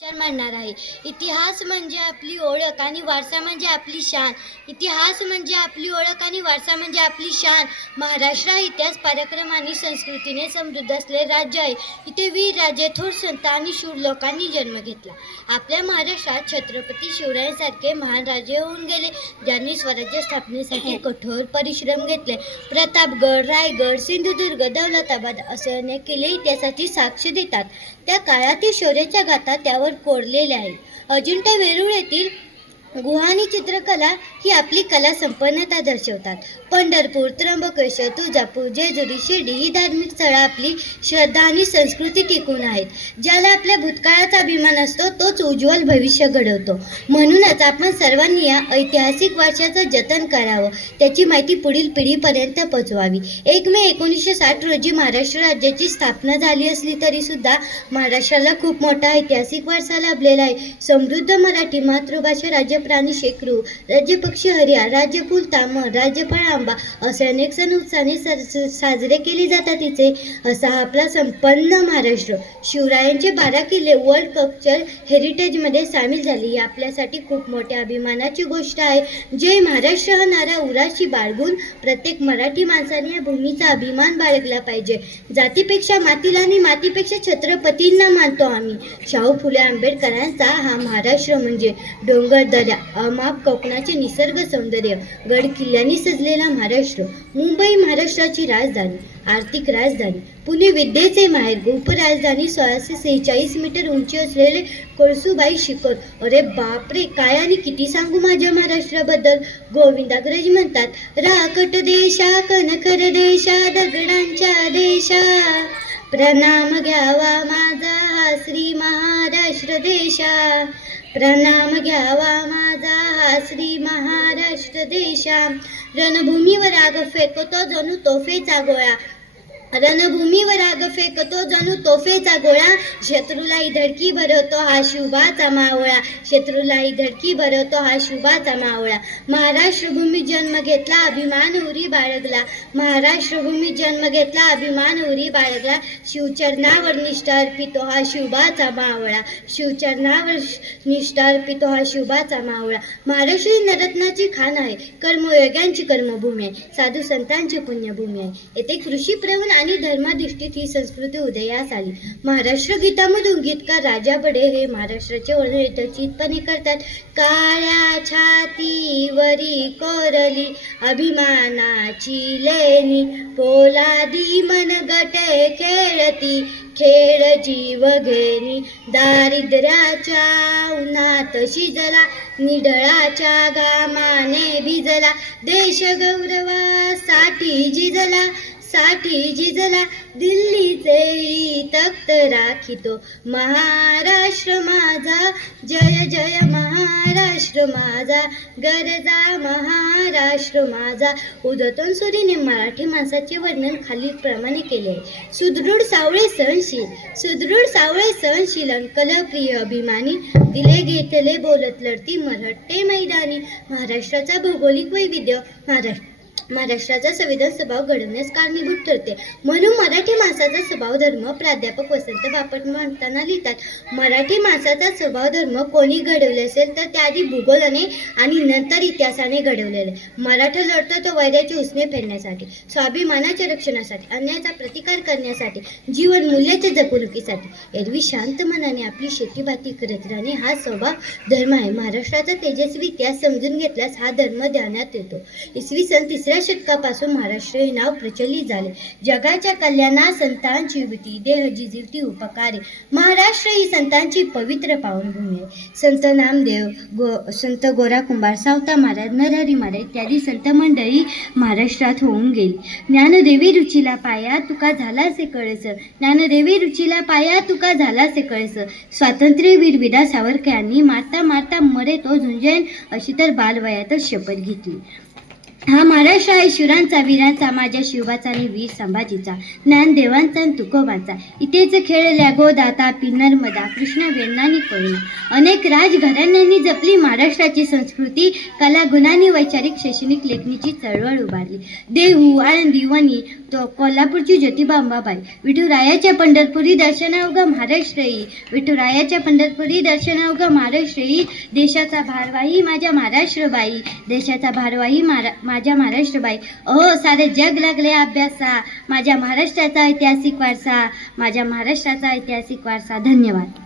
विचार मांडणार आहे. इतिहास म्हणजे आपली ओळख आणि वारसा म्हणजे आपली शान. इतिहास म्हणजे आपली ओळख आणि वारसा म्हणजे आपली शान. महाराष्ट्र हा इतिहास, पराक्रम आणि संस्कृतीने समृद्ध असलेले राज्य आहे. इथे वीर राजे, थोर संत आणि शूर लोकांनी जन्म घेतला. आपल्या महाराष्ट्रात छत्रपती शिवरायांसारखे महान राजे होऊन गेले, ज्यांनी स्वराज्य स्थापनेसाठी कठोर परिश्रम घेतले. प्रतापगड, रायगड, सिंधुदुर्ग, दौलताबाद असे अनेक किल्ले इतिहासाची साक्ष देतात. त्या काळातील शौर्याच्या गाथा त्यावर कोरलेल्या आहेत. अजिंठा वेरूळ येथील गुहा आणि चित्रकला ही आपली कला संपन्नता दर्शवतात. पंढरपूर, त्र्यंबकेश्वर, तुळजापूर, जेजुरी, शिर्डी ही धार्मिक स्थळं आपली श्रद्धा आणि संस्कृती टिकून आहेत. ज्याला आपल्या भूतकाळाचा अभिमान असतो तोच उज्ज्वल भविष्य घडवतो. म्हणूनच आपण सर्वांनी या ऐतिहासिक वारशाचं जतन करावं, त्याची माहिती पुढील पिढीपर्यंत पोहोचवावी. 1 मे 1960 रोजी महाराष्ट्र राज्याची स्थापना झाली असली तरी सुद्धा महाराष्ट्राला खूप मोठा ऐतिहासिक वारसा लाभलेला आहे. समृद्ध मराठी मातृभाषा, राज्यप्राणी शेकरू, राज्यपक्षी हरियाळ, राज्यफूल तामर, राज्यफळ आंबा असे अनेक सण उत्साहाने साजरे केले जातात. इथे असा आपला संपन्न महाराष्ट्र. शिवरायांचे 12 किल्ले वर्ल्ड कल्चरल हेरिटेजमध्ये सामील झाले, ही आपल्यासाठी खूप मोठ्या अभिमानाची गोष्ट आहे. जय महाराष्ट्र हा नारा उराशी बाळगून प्रत्येक मराठी माणसाने या भूमीचा अभिमान बाळगला पाहिजे. जातीपेक्षा मातीला आणि मातीपेक्षा छत्रपतींना मानतो आम्ही. शाहू फुले आंबेडकरांचा हा महाराष्ट्र म्हणजे डोंगर, दऱ्या, अमाप कोकणाचे निसर्ग सौंदर्य, गड किल्ल्यांनी सजलेला महाराष्ट्र. मुंबई महाराष्ट्राची राजधानी, आर्थिक राजधानी. पुणे विद्येचे माहेर, उपराजधानी. 1646 मीटर उंची असलेले कळसुबाई शिखर. अरे बापरे, काय आणि किती सांगू माझ्या महाराष्ट्राबद्दल. गोविंदाग्रज म्हणतात, राकट देशा कनखर देशा दगडांच्या देशा, प्रणाम घ्यावा माझा श्री महाराष्ट्र देशा, प्रणाम घ्यावा माझा श्री महाराष्ट्र देशा. रणभूमीवर आग फेकतो जणू तोफेचा गोळा, रणभूमीवर आग फेकतो जणू तोफेचा गोळा. शत्रूलाही धडकी भरवतो हा शुभाचा मावळा, शत्रूलाही धडकी भरवतो हा शुभाचा मावळा. महाराष्ट्र भूमी जन्म घेतला, अभिमान उरी बाळगला, महाराष्ट्र भूमी जन्म घेतला, अभिमान उरी बाळगला. शिवचरणावर निष्ठा अर्पितो हा शुभाचा मावळा, शिवचरणावर निष्ठा अर्पितो हा शुभाचा मावळा. महाराष्ट्र ही नरत्नाची खाण आहे, कर्मयोग्यांची कर्मभूमी आहे, साधू संतांची पुण्यभूमी आहे. येथे कृषी प्रवण आणि धर्माधिष्ठित ही संस्कृती उदयास आली. महाराष्ट्र गीतामधून गीतकार राजा बडे हे महाराष्ट्राचे वर्णन यथोचितपणे करतात. काळ्या छातीवरी कोरली अभिमानाची लेणी, पोलादी मनगटे खेळती खेळ जीव घेणी. दारिद्र्याच्या उन्हात शिजला, निढळाच्या घामाने भिजला, देश गौरवासाठी झिजला, साठी झिजला. दिल्लीचे तख्त राखितो महाराष्ट्र माझा, जय जय महाराष्ट्र माझा, गरजा महाराष्ट्र माझा. उदतन सुरीने मराठी माणसाचे वर्णन खालीलप्रमाणे केले आहे. सुदृढ सावळे सहनशील, सुदृढ सावळे सहनशील, अंकलप्रिय अभिमानी, दिले घेतले बोलत लढती मराठे मैदानी. महाराष्ट्राचा भौगोलिक वैविध्य महाराष्ट्राचा संविधान स्वभाव घडवण्यास कारणीभूत ठरते. म्हणून मराठी माणसाचा स्वभाव धर्म प्राध्यापक वसंत बापट म्हणताना लिहितात, मराठी माणसाचा स्वभाव धर्म कोणी घडवले असेल तर त्याआधी भूगोलाने आणि नंतर इतिहासाने घडवलेले. मराठा लढतो तो वैराची उसने फेडण्यासाठी, स्वाभिमानाच्या रक्षणासाठी, अन्यायाचा प्रतिकार करण्यासाठी, जीवन मूल्याच्या जपणुकीसाठी. एरवी शांत मनाने आपली शेतीभाती करत राहणे हा स्वभाव धर्म आहे. महाराष्ट्राचा तेजस्वी इतिहास समजून घेतल्यास हा धर्म ध्यानात येतो. इसवी सन 3ऱ्या शतकापासून महाराष्ट्र हे नाव प्रचलित झाले. जगाच्या कल्याणा संतांची युवती, देह जिजीवती उपकारे. महाराष्ट्र ही संतांची पवित्र पावनभूमी आहे. संत नामदेव, संत गोरा कुंभार, सावता महाराज, नरहरी महाराज इत्यादी संत मंडळी महाराष्ट्रात होऊन गेली. ज्ञानदेवी रुचीला पाया तुका झालासे कळस, ज्ञानदेवी रुचीला पाया तुका झालासे कळस. स्वातंत्र्यवीर विदा सावरकर यांनी मारता मारता मरे तो झुंजेन अशी तर बालवयातच शपथ घेतली. हा महाराष्ट्र आहे शिवरांचा वीरांचा, माझ्या शिवबाचा आणि वीर संभाजीचा, ज्ञानदेवांचा आणि तुकोबाचा. इथेच खेळल्या गोदाता नर्मदा, कृष्ण वेण्णानी कोयना. अनेक राजघराण्यांनी जपली महाराष्ट्राची संस्कृती, कला गुणांनी वैचारिक शैक्षणिक लेखणीची चळवळ उभारली. देहू, आळंदी, वणी, कोल्हापूरची ज्योतिबा अंबाबाई. विठुरायाच्या पंढरपुरी दर्शनावघा महाराष्ट्र येई, विठुरायाच्या पंढरपुरी दर्शनावघा महाराष्ट्र येई. देशाचा भारवाही माझ्या महाराष्ट्रबाई, देशाचा भारवाही माझ्या महाराष्ट्रबाई. अहो सारे जग लागले अभ्यासा, माझ्या महाराष्ट्राचा ऐतिहासिक वारसा, माझ्या महाराष्ट्राचा ऐतिहासिक वारसा. धन्यवाद.